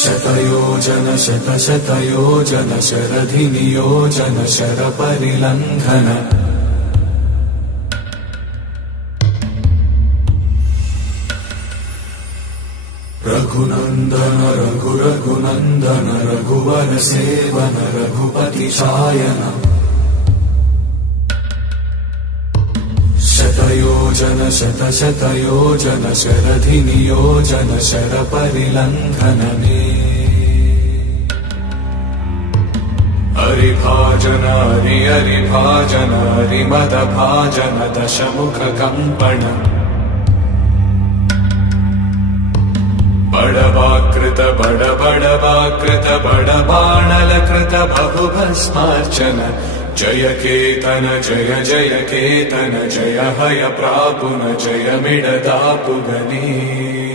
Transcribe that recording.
शतयोजन शतशतयोजन शरधिनियोजन शरपरिलङ्घन रघुनन्दन रघुरघुनन्दन रघुवर सेवन रघुपति शायन शतयोजन शतशतयोजन शरधिनियोजन शरपरिलङ्घनने हरिभाजन हरिभाजन हरिमदभाजन दशमुखकम्पण बडवाकृत बडबडवाकृत बडबाणलकृत बहुभस्मार्चन जय केतन जय जय केतन जय हय प्रापुन जय मिडदापुगने।